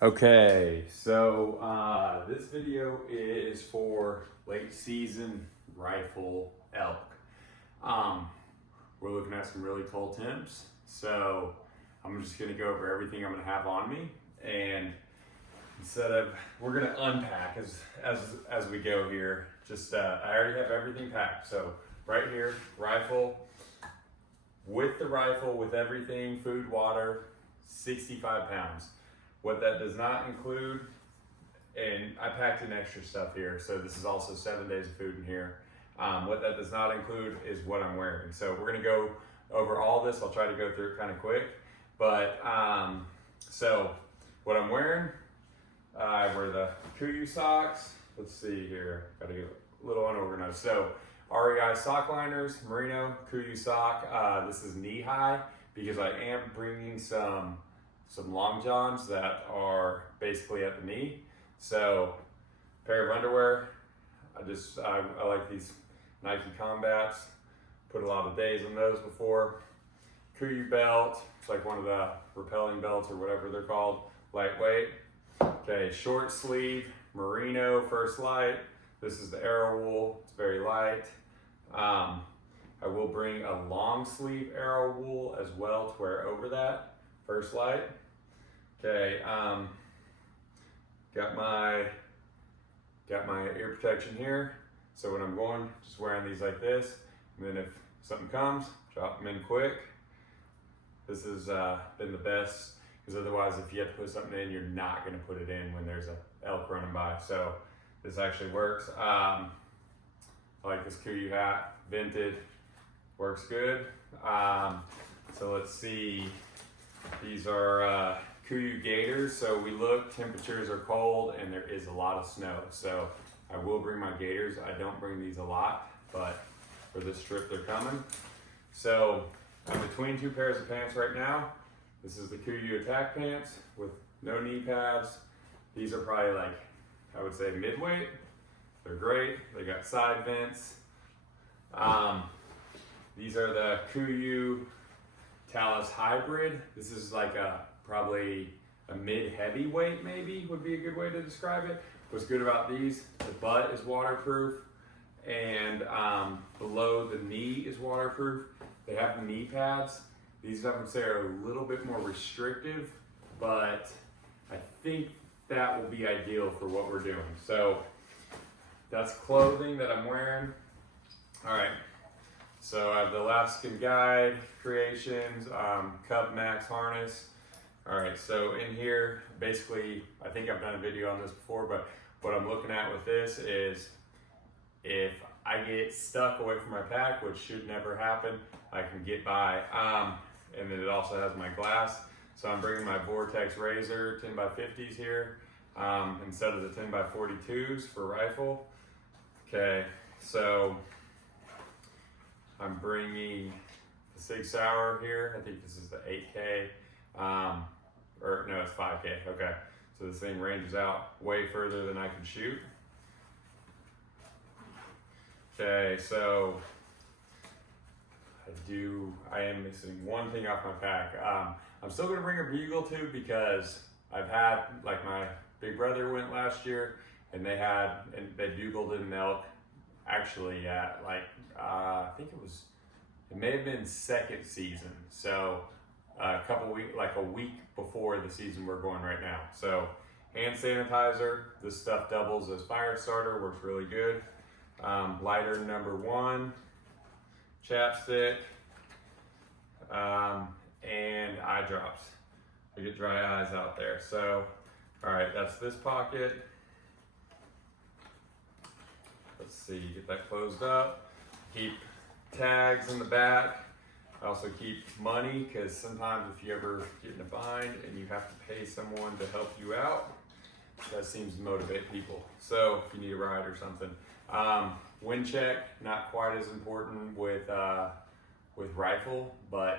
Okay, so this video is for late season rifle elk. We're looking at some really cold temps, so I'm just gonna go over everything I'm gonna have on me, and we're gonna unpack as we go here. I already have everything packed, so right here, rifle, with everything, food, water, 65 pounds. What that does not include, and I packed in extra stuff here, so this is also 7 days of food in here. What that does not include is what I'm wearing. So we're gonna go over all this. I'll try to go through it kind of quick. But so what I'm wearing, I wear the Kuiu socks. Let's see here, gotta get a little unorganized. So REI sock liners, merino, Kuiu sock. This is knee high because I am bringing some long johns that are basically at the knee. So pair of underwear. I like these Nike Combats. Put a lot of days on those before. Kuiu belt. It's like one of the rappelling belts or whatever they're called. Lightweight. Okay, short sleeve merino First Light. This is the Arrow wool. It's very light. I will bring a long sleeve Arrow wool as well to wear over that First Light. Okay, got my ear protection here. So when I'm going, just wearing these like this, and then if something comes, drop them in quick. This has been the best, because otherwise if you have to put something in, you're not gonna put it in when there's an elk running by. So this actually works. I like this Kuiu hat, vented, works good. So let's see, these are Kuiu gaiters. So we look, temperatures are cold and there is a lot of snow. So I will bring my gaiters. I don't bring these a lot, but for this trip they're coming. So I'm between two pairs of pants right now. This is the Kuiu attack pants with no knee pads. These are probably like, I would say midweight. They're great. They got side vents. These are the Kuiu Talus Hybrid. This is like probably a mid-heavyweight, maybe would be a good way to describe it. What's good about these, the butt is waterproof, and below the knee is waterproof. They have knee pads. These I would say are a little bit more restrictive, but I think that will be ideal for what we're doing. So that's clothing that I'm wearing. All right, so I have the Alaskan Guide Creations Cub Max harness. All right, so in here, basically, I think I've done a video on this before, but what I'm looking at with this is if I get stuck away from my pack, which should never happen, I can get by. And then it also has my glass. So I'm bringing my Vortex Razor 10x50s here instead of the 10x42s for rifle. Okay, so I'm bringing the Sig Sauer here. I think this is the 8K. Or no, it's 5K, okay. So this thing ranges out way further than I can shoot. Okay, so I am missing one thing off my pack. I'm still gonna bring a bugle too, because I've had, like my big brother went last year, and they bugled in an elk, actually at like, I think it may have been second season. So a week before the season we're going right now. So hand sanitizer, this stuff doubles as fire starter, works really good. Lighter number 1, chapstick, and eye drops. I get dry eyes out there. So, all right, that's this pocket. Let's see, get that closed up. Keep tags in the back. I also keep money, because sometimes if you ever get in a bind and you have to pay someone to help you out, that seems to motivate people. So if you need a ride or something. Wind check, not quite as important with rifle, but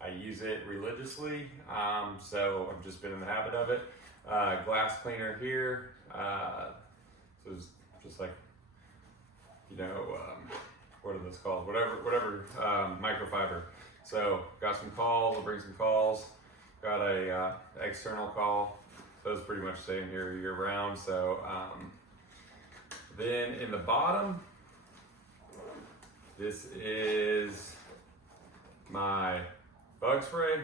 I use it religiously, so I've just been in the habit of it. Glass cleaner here, so it's just like, what are those called? Whatever, microfiber. So got some calls, I'll bring some calls. Got a external call. those pretty much stay in here year round. So then in the bottom, this is my bug spray.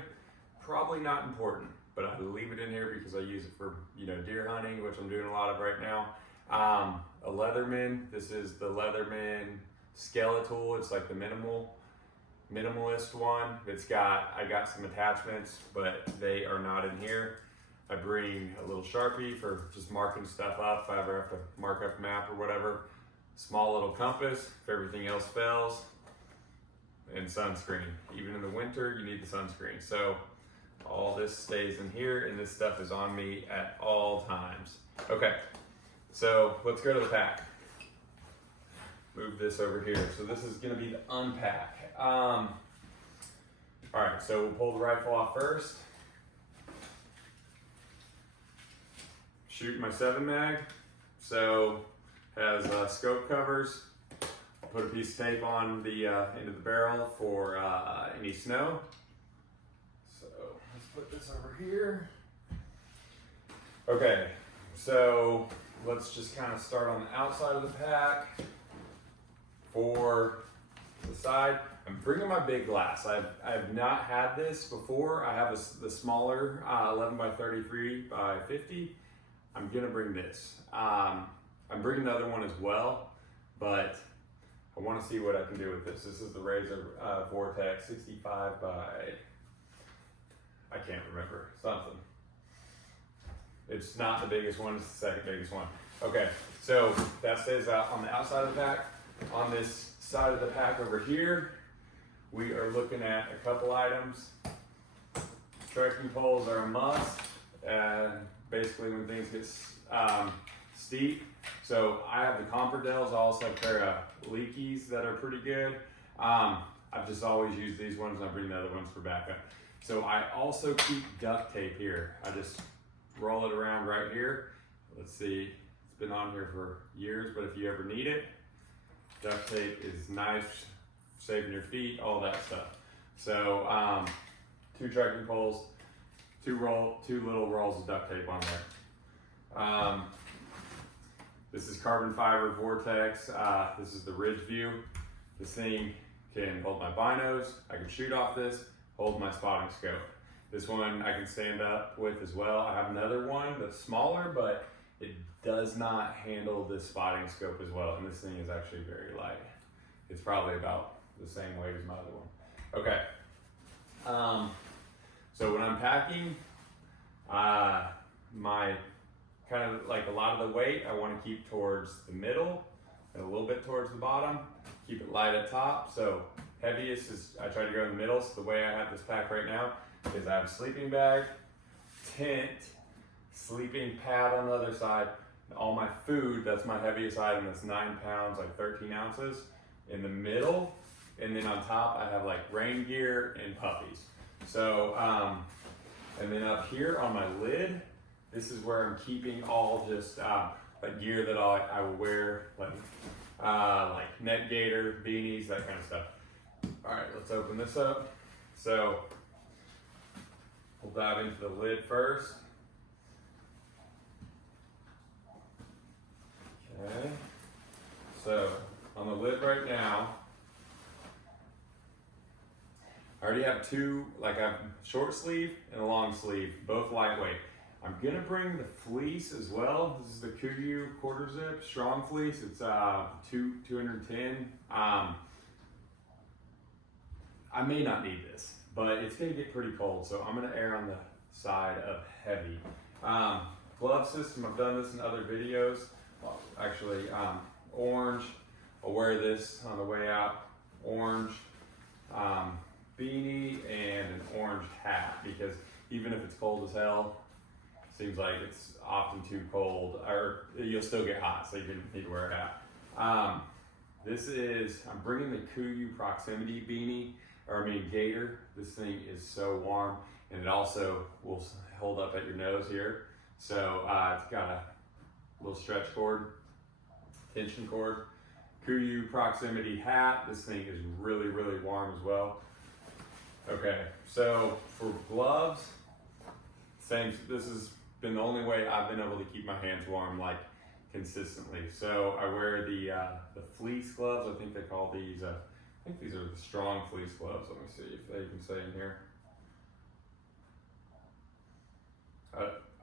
Probably not important, but I leave it in here because I use it for, you know, deer hunting, which I'm doing a lot of right now. A Leatherman, this is the Leatherman Skeletal. It's like the minimalist one. I got some attachments, but they are not in here. I bring a little Sharpie for just marking stuff up if I ever have to mark up a map or whatever. Small little compass if everything else fails. And sunscreen. Even in the winter, you need the sunscreen. So all this stays in here, and this stuff is on me at all times. Okay, so let's go to the pack. Move this over here. So this is gonna be the unpack. All right, so we'll pull the rifle off first. Shoot my 7 mag. So has scope covers. Put a piece of tape on the end of the barrel for any snow. So let's put this over here. Okay, so let's just kind of start on the outside of the pack. For the side, I'm bringing my big glass. I've not had this before. I have the smaller 11 by 33 by 50. I'm gonna bring this. I'm bringing the other one as well, but I want to see what I can do with this. This is the Razor Vortex 65 by, I can't remember, something. It's not the biggest one, it's the second biggest one. Okay, so that stays out on the outside of the pack. On this side of the pack over here, we are looking at a couple items. Trekking poles are a must, and basically when things get steep. So I have the Compardels. I also have a pair of Leakies that are pretty good. I've just always used these ones, and I bring the other ones for backup. So I also keep duct tape here. I just roll it around right here. Let's see, it's been on here for years, but if you ever need it, duct tape is nice, saving your feet, all that stuff. So 2 trekking poles, 2 little rolls of duct tape on there. This is carbon fiber Vortex. This is the Ridge View. This thing can hold my binos. I can shoot off this, hold my spotting scope. This one I can stand up with as well. I have another one that's smaller, but it does not handle this spotting scope as well. And this thing is actually very light. It's probably about the same weight as my other one. Okay. So when I'm packing, my kind of like a lot of the weight I want to keep towards the middle and a little bit towards the bottom. Keep it light at top. So heaviest is I try to go in the middle. So the way I have this pack right now is I have a sleeping bag, tent, sleeping pad on the other side, all my food. That's my heaviest item. That's 9 pounds, like 13 ounces in the middle. And then on top I have like rain gear and puppies. So, and then up here on my lid, this is where I'm keeping all just like gear that I will wear, like neck gaiter, beanies, that kind of stuff. All right, let's open this up. So we'll dive into the lid first. Okay, so on the lid right now, I already have 2, like I have short sleeve and a long sleeve, both lightweight. I'm gonna bring the fleece as well. This is the Kuyu quarter zip strong fleece. It's 210. I may not need this, but it's gonna get pretty cold, so I'm gonna err on the side of heavy. Glove system, I've done this in other videos. Well, actually, orange. I'll wear this on the way out. Orange beanie and an orange hat, because even if it's cold as hell, seems like it's often too cold, or you'll still get hot, so you need to wear a hat. I'm bringing the Kuyu proximity beanie, gaiter. This thing is so warm, and it also will hold up at your nose here. So it's got a little stretch cord, tension cord. Kuyu proximity hat. This thing is really, really warm as well. Okay, so for gloves, same. This is been the only way I've been able to keep my hands warm like consistently. So I wear the fleece gloves. I think they call these. I think these are the strong fleece gloves. Let me see if they can say in here.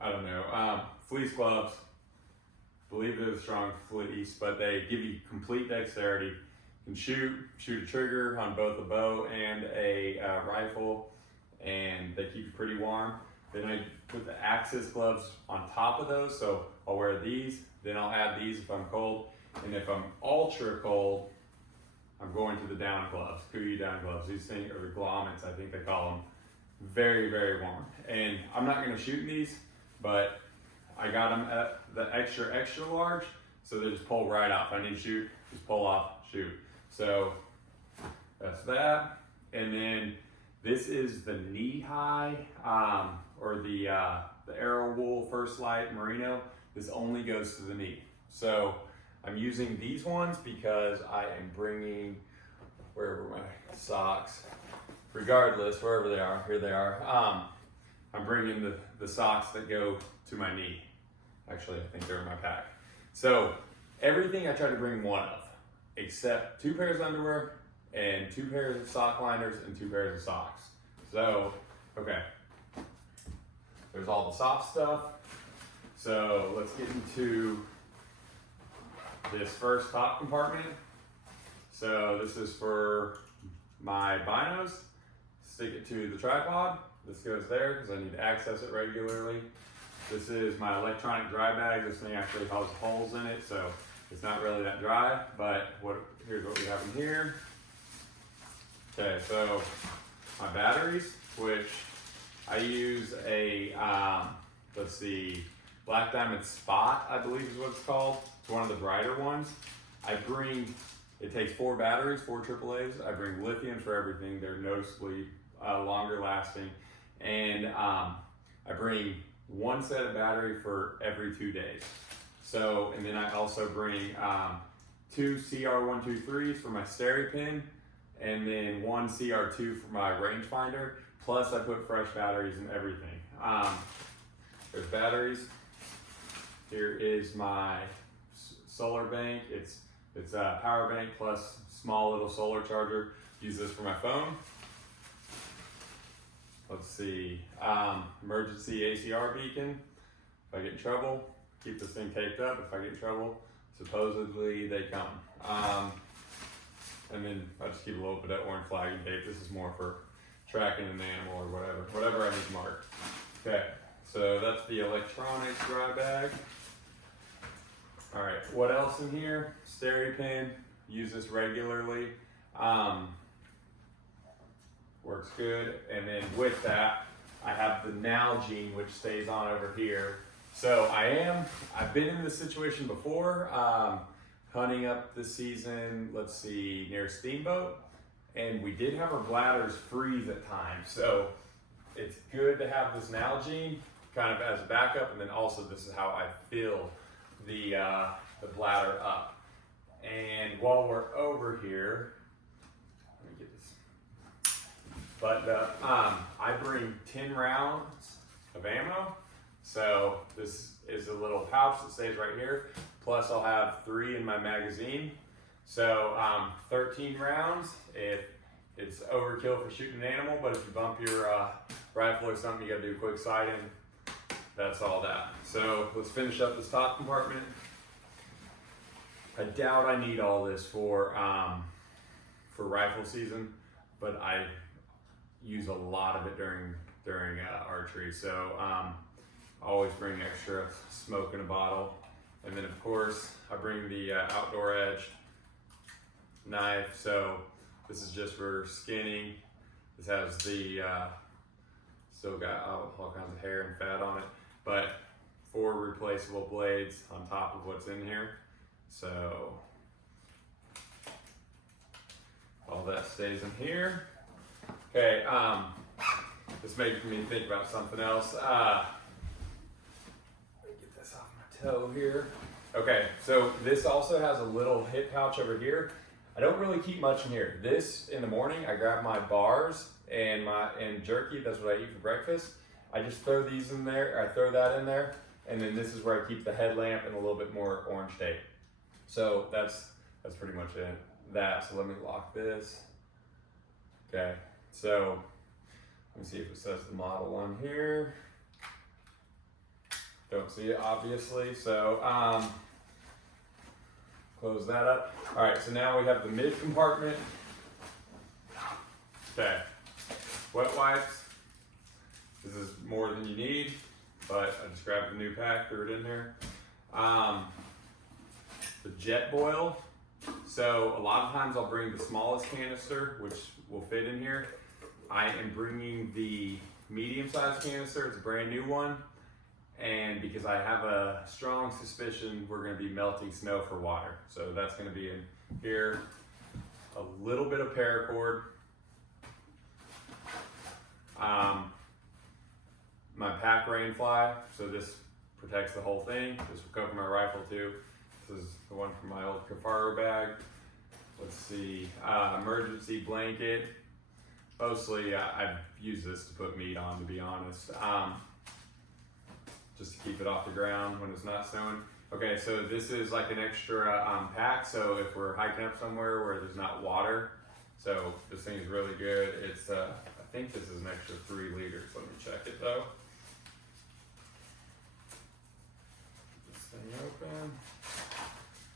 I don't know. Fleece gloves. Believe they're the strong fleece, but they give you complete dexterity. You can shoot a trigger on both a bow and a rifle, and they keep you pretty warm. Then I put the Axis gloves on top of those, so I'll wear these. Then I'll add these if I'm cold, and if I'm ultra cold, I'm going to the down gloves, Kuyu down gloves. These things are glommets, I think they call them. Very, very warm. And I'm not going to shoot in these, but I got them at the extra large, so they just pull right off. If I need to shoot, just pull off, shoot. So that's that. And then this is the knee-high, or the Arrow Wool First Light Merino. This only goes to the knee. So I'm using these ones because I am bringing, wherever my socks, regardless, wherever they are, here they are. I'm bringing the socks that go to my knee. Actually, I think they're in my pack. So everything I try to bring one of, except 2 pairs of underwear and 2 pairs of sock liners and 2 pairs of socks. So, okay. There's all the soft stuff. So let's get into this first top compartment. So this is for my binos. Stick it to the tripod. This goes there because I need to access it regularly. This is my electronic dry bag. This thing actually has holes in it, so it's not really that dry, but here's what we have in here. Okay, so my batteries, which I use a, let's see, Black Diamond Spot, I believe is what it's called. It's one of the brighter ones. It takes 4 batteries, 4 AAAs. I bring lithiums for everything. They're noticeably longer lasting. And I bring 1 set of battery for every 2 days. So, and then I also bring 2 CR123s for my stereo pin, and then 1 CR2 for my rangefinder. Plus I put fresh batteries in everything. There's batteries. Here is my solar bank. It's a power bank plus small little solar charger. Use this for my phone. Let's see, emergency ACR beacon. If I get in trouble, keep this thing taped up. If I get in trouble, supposedly they come. And then I just keep a little bit of orange flagging tape. This is more for tracking an animal or whatever I need to mark. Okay, so that's the electronics dry bag. All right, what else in here? Stereo pin, use this regularly. Works good. And then with that, I have the Nalgene, which stays on over here. So I've been in this situation before, hunting up this season, let's see, near Steamboat, and we did have our bladders freeze at times. So it's good to have this Nalgene kind of as a backup, and then also this is how I fill the bladder up. And while we're over here, let me get this buttoned up. I bring 10 rounds of ammo. So this is a little pouch that stays right here. Plus I'll have 3 in my magazine. So 13 rounds if it's overkill for shooting an animal, but if you bump your rifle or something, you gotta do a quick sighting. That's all that. So let's finish up this top compartment. I doubt I need all this for rifle season, but I use a lot of it during archery. So always bring extra smoke in a bottle. And then of course I bring the outdoor edge knife. So this is just for skinning. This has the, still got all kinds of hair and fat on it, but 4 replaceable blades on top of what's in here. So all that stays in here. Okay, this made me think about something else. Let me get this off my toe here. Okay, so this also has a little hip pouch over here. I don't really keep much in here. This, in the morning, I grab my bars and jerky. That's what I eat for breakfast. I just throw these in there, or I throw that in there, and then this is where I keep the headlamp and a little bit more orange tape. So that's pretty much it. So let me lock this. Okay, so let me see if it says the model on here. Don't see it, obviously, so close that up. All right, so now we have the mid compartment. Okay, wet wipes. This is more than you need, but I just grabbed a new pack, threw it in there. The jet boil. So a lot of times I'll bring the smallest canister, which will fit in here. I am bringing the medium-sized canister. It's a brand new one. And because I have a strong suspicion we're going to be melting snow for water. So that's going to be in here. A little bit of paracord. My pack rain fly, so this protects the whole thing. This will cover my rifle too. This is the one from my old Kafaro bag. Let's see, emergency blanket. Mostly I've used this to put meat on, to be honest. Just to keep it off the ground when it's not snowing. Okay, so this is like an extra pack, so if we're hiking up somewhere where there's not water, so this thing is really good. It's, I think this is an extra 3 liters. Let me check it though. This thing open.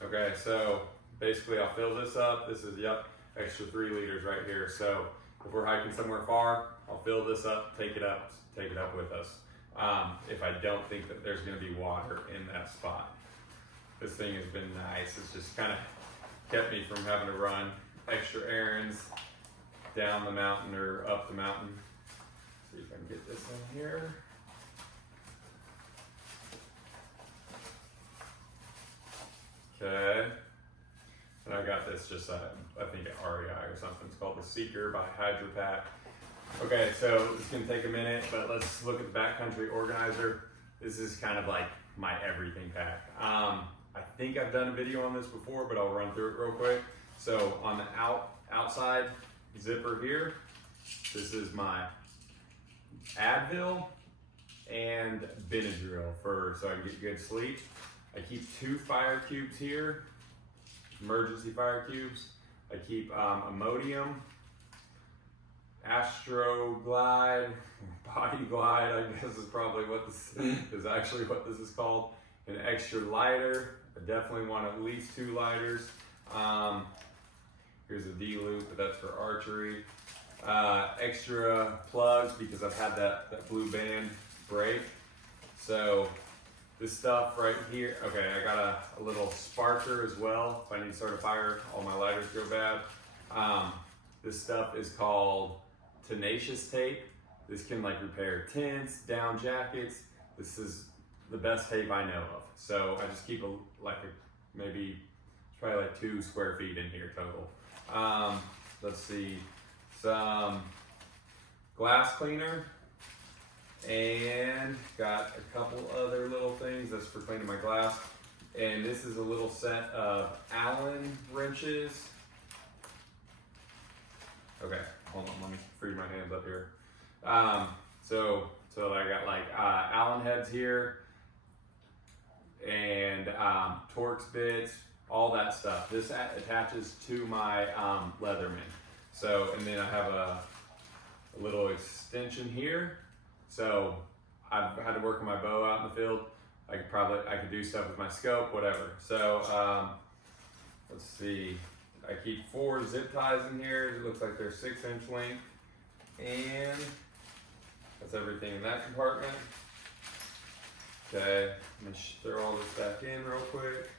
Okay, so basically I'll fill this up. This is, yep, extra 3 liters right here. So if we're hiking somewhere far, I'll fill this up, take it up with us. If I don't think that there's gonna be water in that spot. This thing has been nice. It's just kind of kept me from having to run extra errands down the mountain or up the mountain. See if I can get this in here. Okay. And I got this just, I think at REI or something. It's called the Seeker by Hydro Pack. Okay, so it's gonna take a minute, but let's look at the backcountry organizer. This is kind of like my everything pack. I think I've done a video on this before, but I'll run through it real quick. So on the outside zipper here, this is my Advil and Benadryl so I can get good sleep. I keep 2 fire cubes here, emergency fire cubes. I keep Imodium, Astroglide, Body Glide, I guess is probably what this is actually what this is called. An extra lighter. I definitely want at least 2 lighters. Here's a D-loop, but that's for archery. Extra plugs because I've had that blue band break. So this stuff right here, okay, I got a little sparker as well. If I need to start a fire, all my lighters go bad. This stuff is called tenacious tape. This can like repair tents, down jackets. This is the best tape I know of. So I just keep maybe probably like 2 square feet in here total. Let's see, some glass cleaner and got a couple other little things. That's for cleaning my glass. And this is a little set of Allen wrenches. Okay, hold on, let me free my hands up here. So I got like Allen heads here and Torx bits, all that stuff. This attaches to my Leatherman. So, and then I have a little extension here. So I've had to work on my bow out in the field. I could do stuff with my scope, whatever. So let's see. I keep 4 zip ties in here. It looks like they're 6-inch length. And that's everything in that compartment. Okay, let me throw all this back in real quick.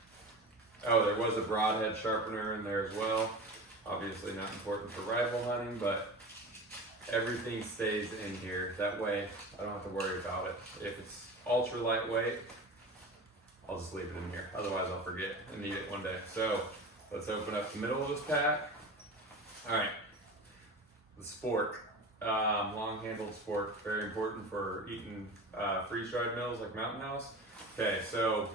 Oh, there was a broadhead sharpener in there as well. Obviously not important for rifle hunting, but everything stays in here. That way I don't have to worry about it. If it's ultra lightweight, I'll just leave it in here. Otherwise I'll forget and need it one day. So let's open up the middle of this pack. All right, the spork, long-handled spork, very important for eating freeze-dried meals like Mountain House. Okay, so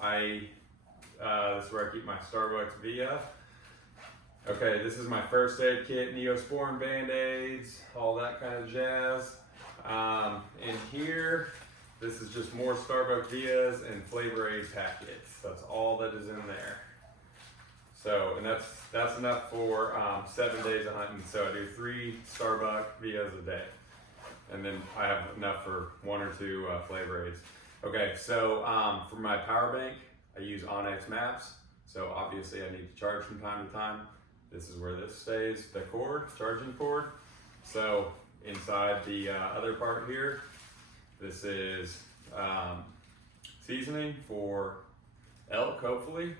this is where I keep my Starbucks VF. Okay, this is my first aid kit, Neosporin Band-Aids, all that kind of jazz. In here, this is just more Starbucks Vias and Flavor Aid packets. That's all that is in there. So, and that's enough for 7 days of hunting. So I do 3 Starbucks Vias a day. And then I have enough for 1 or 2 Flavor Aids. Okay, so for my power bank, I use Onyx Maps. So obviously I need to charge from time to time. This is where this stays, the cord, charging cord. So inside the other part here, this is seasoning for elk, hopefully.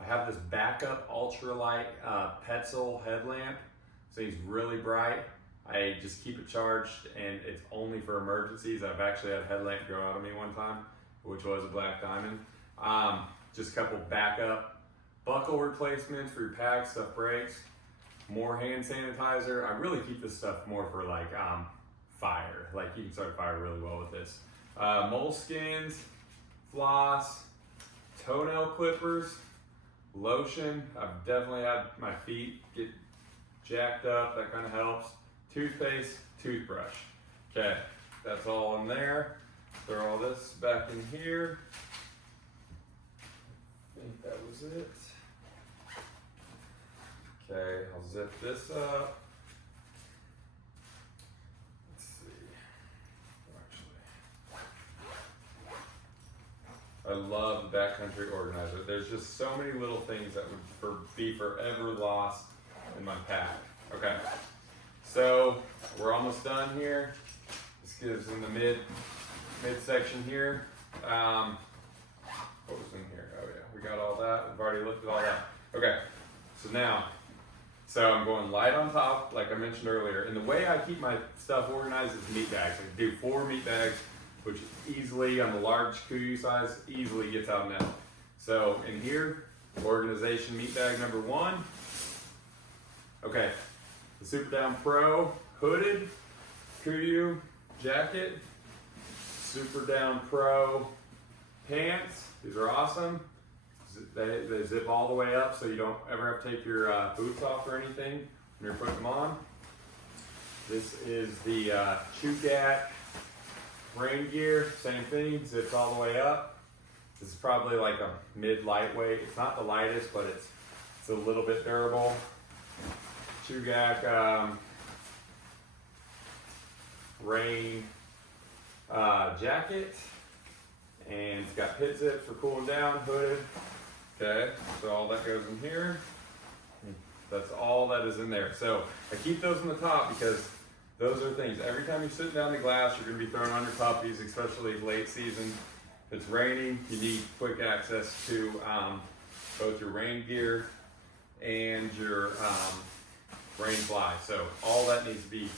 I have this backup ultralight Petzl headlamp. So it's really bright. I just keep it charged and it's only for emergencies. I've actually had a headlamp go out on me one time, which was a black diamond. Just a couple backup buckle replacements for your pack, stuff breaks. More hand sanitizer. I really keep this stuff more for like fire. Like you can start a fire really well with this. Moleskins, floss, toenail clippers, lotion. I've definitely had my feet get jacked up. That kind of helps. Toothpaste, toothbrush. Okay, that's all in there. Throw all this back in here. I think that was it. Okay, I'll zip this up. Let's see. Actually, I love the backcountry organizer. There's just so many little things that would be forever lost in my pack. Okay, so we're almost done here. This gives in the midsection here. What was in here? Oh yeah, we got all that. We've already looked at all that. Okay, so now, I'm going light on top, like I mentioned earlier. And the way I keep my stuff organized is meat bags. I do 4 meat bags, which easily, on the large kuyu size, easily gets out now. So in here, organization meat bag number 1. Okay, the Super Down Pro hooded kuyu jacket, Super Down Pro pants. These are awesome. They zip all the way up so you don't ever have to take your boots off or anything when you're putting them on. This is the Chugach rain gear, same thing, zips all the way up. This is probably like a mid-lightweight. It's not the lightest, but it's a little bit durable. Chugach rain jacket, and it's got pit zips for cooling down, hooded. Okay, so all that goes in here. That's all that is in there. So I keep those in the top because those are things. Every time you're sitting down the glass, you're going to be throwing on your puppies, especially late season. If it's raining, you need quick access to both your rain gear and your rain fly. So all that needs to be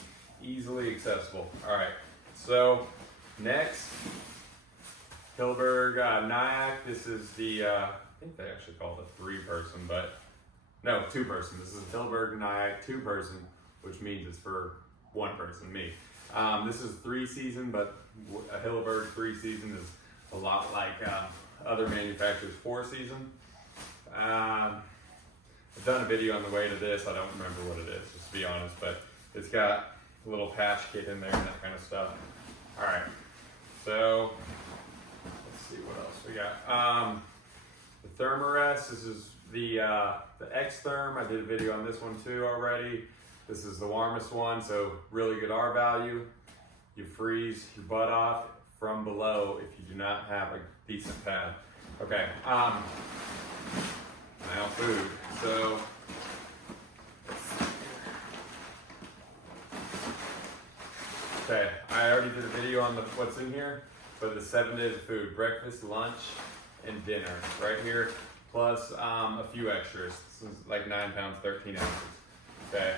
easily accessible. All right, so next, Hilleberg Nyack. This is the, I think they actually call it a 3-person, but no, 2-person. This is a Hilleberg Nyack 2-person, which means it's for 1 person, me. This is 3-season, but a Hilleberg 3-season is a lot like other manufacturers' 4-season. I've done a video on the way to this. I don't remember what it is, just to be honest, but it's got a little patch kit in there and that kind of stuff. All right, so let's see what else we got. The Thermarest, this is the X-Therm. I did a video on this one too already. This is the warmest one, so really good R value. You freeze your butt off from below if you do not have a decent pad. Okay, now food. So, okay, I already did a video on what's in here, but the 7 days of food: breakfast, lunch, and dinner. Right here, plus a few extras. This is like 9 pounds, 13 ounces. Okay.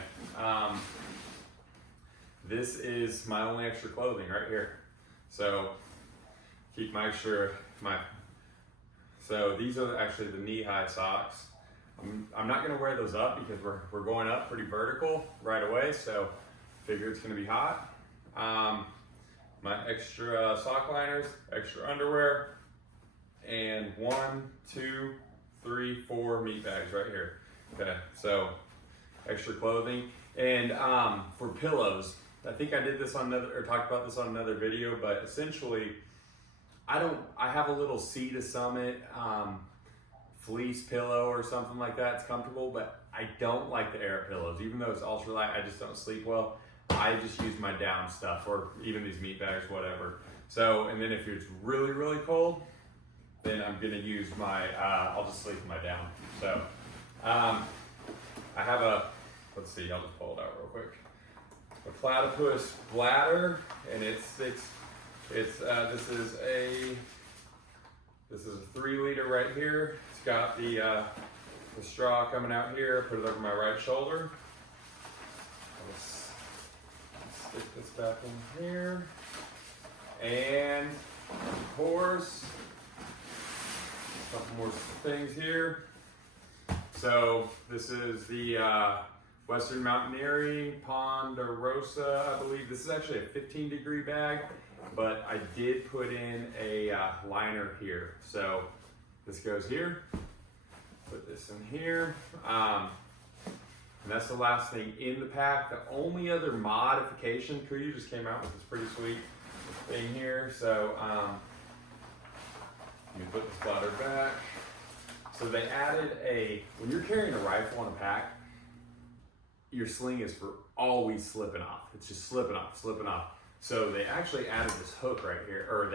This is my only extra clothing right here. So keep my extra, so these are actually the knee-high socks. I'm not gonna wear those up because we're going up pretty vertical right away, so figure it's gonna be hot. My extra sock liners, extra underwear, and 1, 2, 3, 4 meat bags right here. Okay, so extra clothing. And for pillows, I think I did this on another, or talked about this on another video, but essentially, I have a little Sea to Summit fleece pillow or something like that. It's comfortable, but I don't like the air pillows. Even though it's ultralight, I just don't sleep well. I just use my down stuff, or even these meat bags, whatever. So, and then if it's really, really cold, then I'm gonna use my, I'll just sleep in my down. So, I have a, let's see, I'll just pull it out real quick. A platypus bladder, and this is a 3 liter right here. It's got the straw coming out here. Put it over my right shoulder. I'll stick this back in here. And of course, a couple more things here. So this is the Western Mountaineering Ponderosa, I believe. This is actually a 15-degree bag, but I did put in a liner here. So this goes here, put this in here. And that's the last thing in the pack. The only other modification, Kuyu just came out with this pretty sweet thing here. So let me put this bladder back. So they added when you're carrying a rifle in a pack, your sling is for always slipping off. It's just slipping off, slipping off. So they actually added this hook right here, or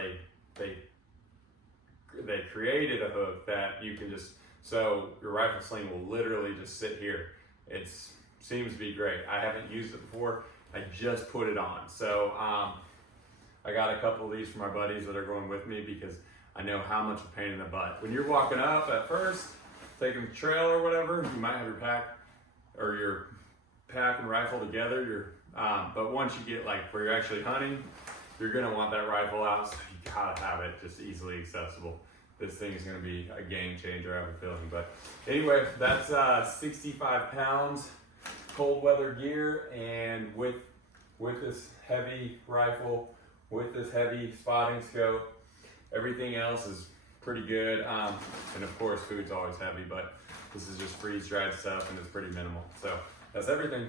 they created a hook that you can just, so your rifle sling will literally just sit here. It seems to be great. I haven't used it before. I just put it on. So I got a couple of these for my buddies that are going with me because I know how much of a pain in the butt. When you're walking up at first, taking the trail or whatever, you might have your pack or your pack and rifle together. But once you get like where you're actually hunting, you're gonna want that rifle out, so you gotta have it just easily accessible. This thing is gonna be a game changer, I have a feeling. But anyway, that's 65 pounds cold weather gear, and with this heavy rifle, with this heavy spotting scope, everything else is pretty good. And of course, food's always heavy, but this is just freeze-dried stuff and it's pretty minimal. So that's everything.